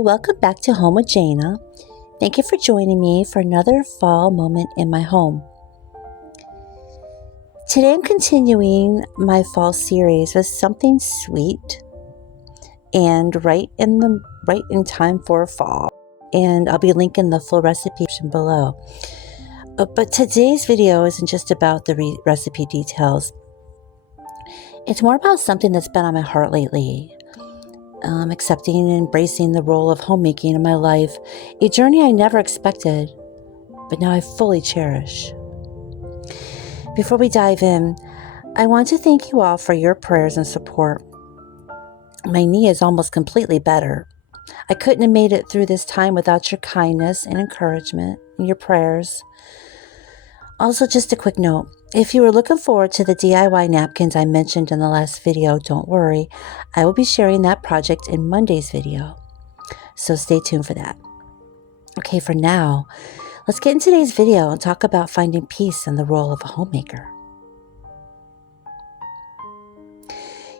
welcome back to Home with Jana. Thank you for joining me for another fall moment in my home. Today I'm continuing my fall series with something sweet and right in time for fall. And I'll be linking the full recipe below. But today's video isn't just about the recipe details. It's more about something that's been on my heart lately. Accepting and embracing the role of homemaking in my life, a journey I never expected, but now I fully cherish. Before we dive in, I want to thank you all for your prayers and support. My knee is almost completely better. I couldn't have made it through this time without your kindness and encouragement and your prayers. Also, just a quick note, if you were looking forward to the DIY napkins I mentioned in the last video, don't worry. I will be sharing that project in Monday's video. So stay tuned for that. Okay, for now, let's get into today's video and talk about finding peace in the role of a homemaker.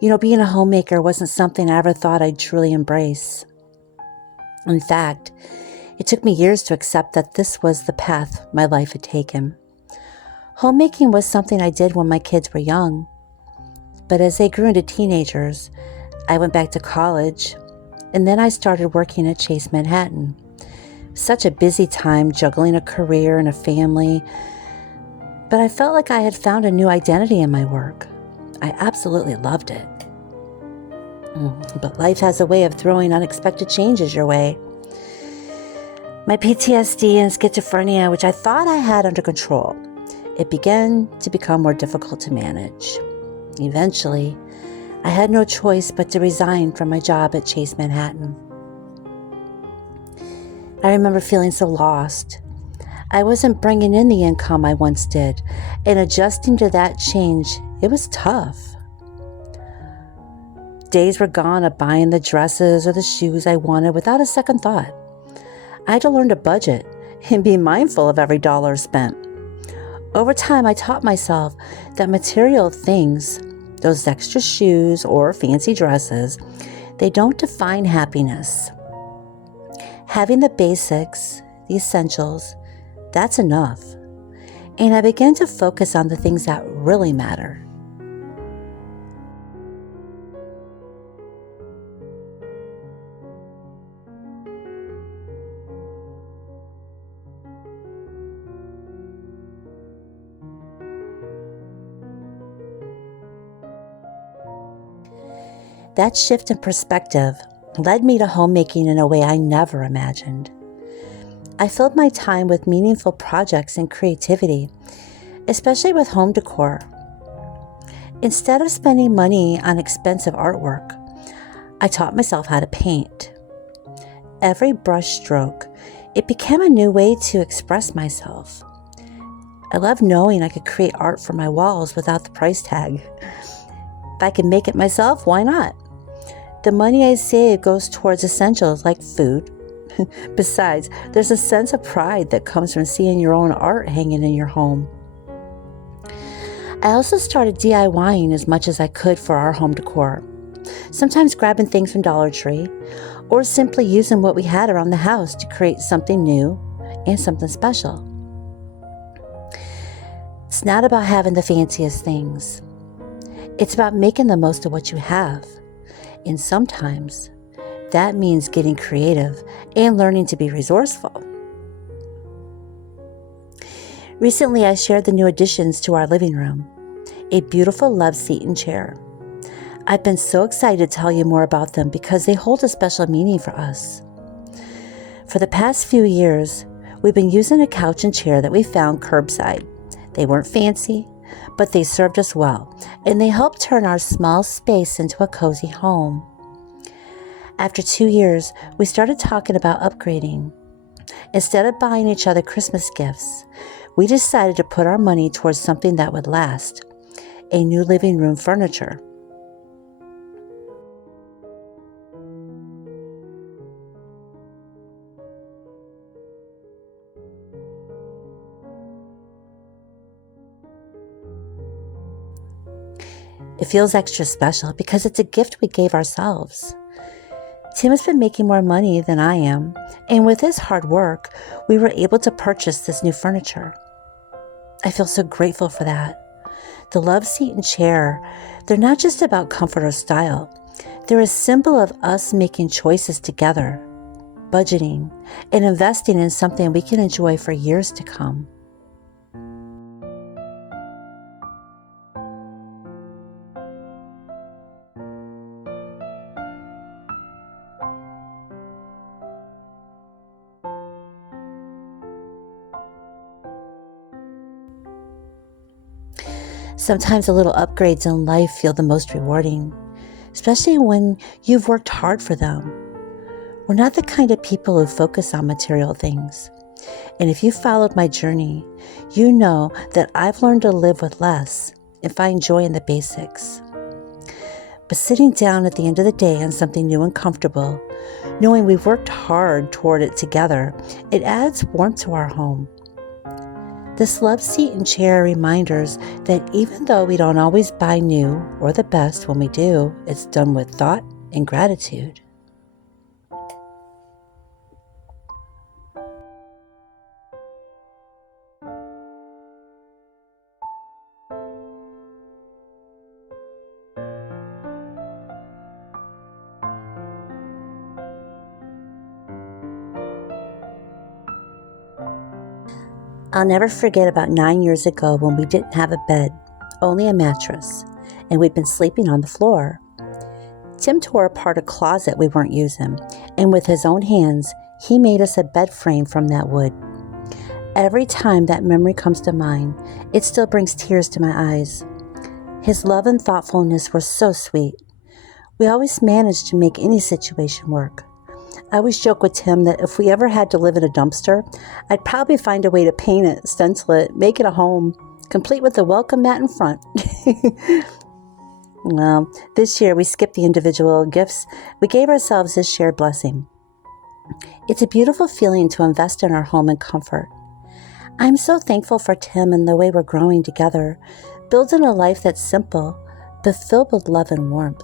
You know, being a homemaker wasn't something I ever thought I'd truly embrace. In fact, it took me years to accept that this was the path my life had taken. Homemaking was something I did when my kids were young, but as they grew into teenagers, I went back to college, and then I started working at Chase Manhattan. Such a busy time juggling a career and a family, but I felt like I had found a new identity in my work. I absolutely loved it. But life has a way of throwing unexpected changes your way. My PTSD and schizophrenia, which I thought I had under control, it began to become more difficult to manage. Eventually, I had no choice but to resign from my job at Chase Manhattan. I remember feeling so lost. I wasn't bringing in the income I once did, and adjusting to that change, it was tough. Days were gone of buying the dresses or the shoes I wanted without a second thought. I had to learn to budget and be mindful of every dollar spent. Over time, I taught myself that material things, those extra shoes or fancy dresses, they don't define happiness. Having the basics, the essentials, that's enough. And I began to focus on the things that really matter. That shift in perspective led me to homemaking in a way I never imagined. I filled my time with meaningful projects and creativity, especially with home decor. Instead of spending money on expensive artwork, I taught myself how to paint. Every brush stroke, it became a new way to express myself. I love knowing I could create art for my walls without the price tag. If I can make it myself, why not? The money I save goes towards essentials like food. Besides, there's a sense of pride that comes from seeing your own art hanging in your home. I also started DIYing as much as I could for our home decor. Sometimes grabbing things from Dollar Tree, or simply using what we had around the house to create something new and something special. It's not about having the fanciest things. It's about making the most of what you have. And sometimes that means getting creative and learning to be resourceful. Recently, I shared the new additions to our living room, a beautiful love seat and chair. I've been so excited to tell you more about them because they hold a special meaning for us. For the past few years, we've been using a couch and chair that we found curbside. They weren't fancy, but they served us well, and they helped turn our small space into a cozy home. After 2 years, we started talking about upgrading. Instead of buying each other Christmas gifts, we decided to put our money towards something that would last, a new living room furniture. It feels extra special because it's a gift we gave ourselves. Tim has been making more money than I am, and with his hard work, we were able to purchase this new furniture. I feel so grateful for that. The love seat and chair, they're not just about comfort or style. They're a symbol of us making choices together, budgeting, and investing in something we can enjoy for years to come. Sometimes the little upgrades in life feel the most rewarding, especially when you've worked hard for them. We're not the kind of people who focus on material things. And if you followed my journey, you know that I've learned to live with less and find joy in the basics. But sitting down at the end of the day on something new and comfortable, knowing we've worked hard toward it together, it adds warmth to our home. This love seat and chair are reminders that even though we don't always buy new or the best when we do, it's done with thought and gratitude. I'll never forget about 9 years ago when we didn't have a bed, only a mattress, and we'd been sleeping on the floor. Tim tore apart a closet we weren't using, and with his own hands, he made us a bed frame from that wood. Every time that memory comes to mind, it still brings tears to my eyes. His love and thoughtfulness were so sweet. We always managed to make any situation work. I always joke with Tim that if we ever had to live in a dumpster, I'd probably find a way to paint it, stencil it, make it a home, complete with a welcome mat in front. Well, this year we skipped the individual gifts. We gave ourselves this shared blessing. It's a beautiful feeling to invest in our home and comfort. I'm so thankful for Tim and the way we're growing together, building a life that's simple, but filled with love and warmth.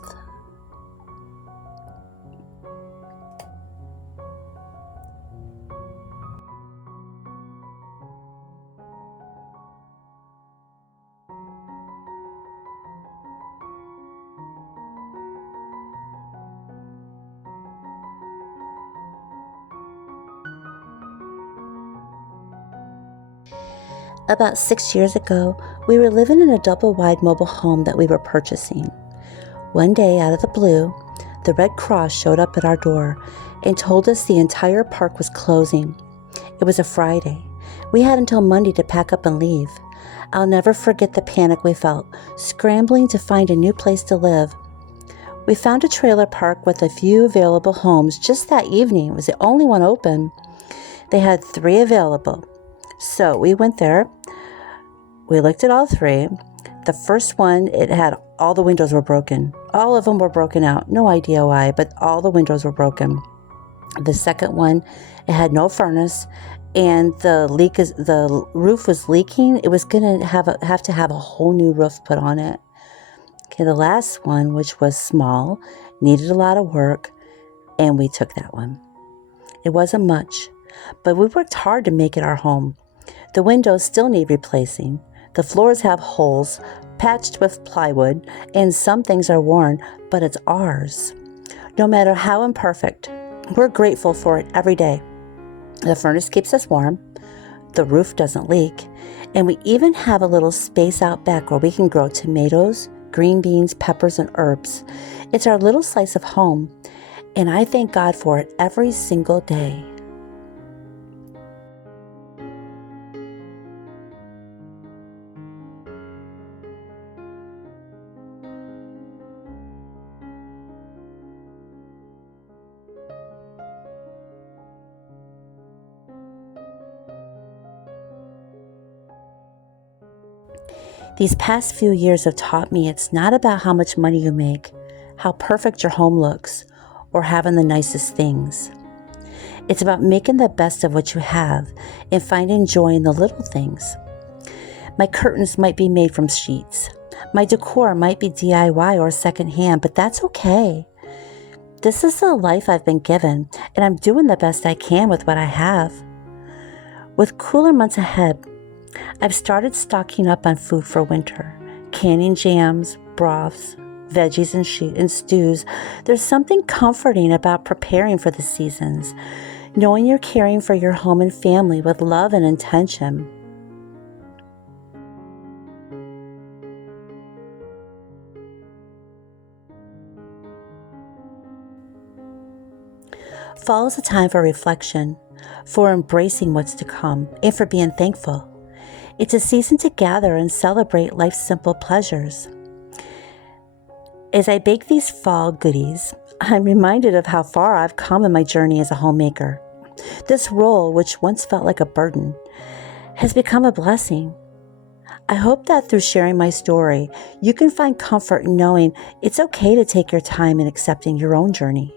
About 6 years ago, we were living in a double-wide mobile home that we were purchasing. One day, out of the blue, the Red Cross showed up at our door and told us the entire park was closing. It was a Friday. We had until Monday to pack up and leave. I'll never forget the panic we felt, scrambling to find a new place to live. We found a trailer park with a few available homes just that evening. It was the only one open. They had 3 available. So we went there. We looked at all 3. The first one, it had all the windows were broken. All of them were broken out. No idea why, but all the windows were broken. The second one, it had no furnace, and the roof was leaking. It was going to have to have a whole new roof put on it. Okay, the last one, which was small, needed a lot of work, and we took that one. It wasn't much, but we worked hard to make it our home. The windows still need replacing. The floors have holes, patched with plywood, and some things are worn, but it's ours. No matter how imperfect, we're grateful for it every day. The furnace keeps us warm, the roof doesn't leak, and we even have a little space out back where we can grow tomatoes, green beans, peppers, and herbs. It's our little slice of home, and I thank God for it every single day. These past few years have taught me it's not about how much money you make, how perfect your home looks, or having the nicest things. It's about making the best of what you have and finding joy in the little things. My curtains might be made from sheets. My decor might be DIY or secondhand, but that's okay. This is the life I've been given, and I'm doing the best I can with what I have. With cooler months ahead, I've started stocking up on food for winter, canning jams, broths, veggies, and stews. There's something comforting about preparing for the seasons, knowing you're caring for your home and family with love and intention. Fall is a time for reflection, for embracing what's to come, and for being thankful. It's a season to gather and celebrate life's simple pleasures. As I bake these fall goodies, I'm reminded of how far I've come in my journey as a homemaker. This role, which once felt like a burden, has become a blessing. I hope that through sharing my story, you can find comfort in knowing it's okay to take your time in accepting your own journey.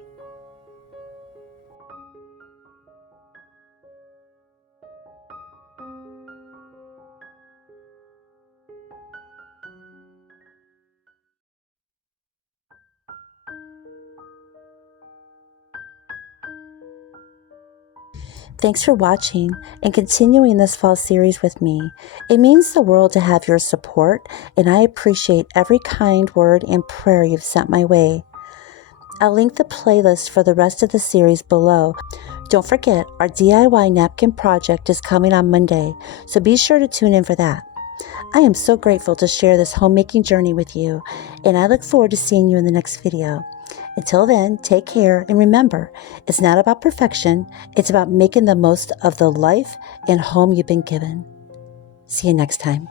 Thanks for watching and continuing this fall series with me. It means the world to have your support, and I appreciate every kind word and prayer you've sent my way. I'll link the playlist for the rest of the series below. Don't forget, our DIY napkin project is coming on Monday, so be sure to tune in for that. I am so grateful to share this homemaking journey with you, and I look forward to seeing you in the next video. Until then, take care, and remember, it's not about perfection, it's about making the most of the life and home you've been given. See you next time.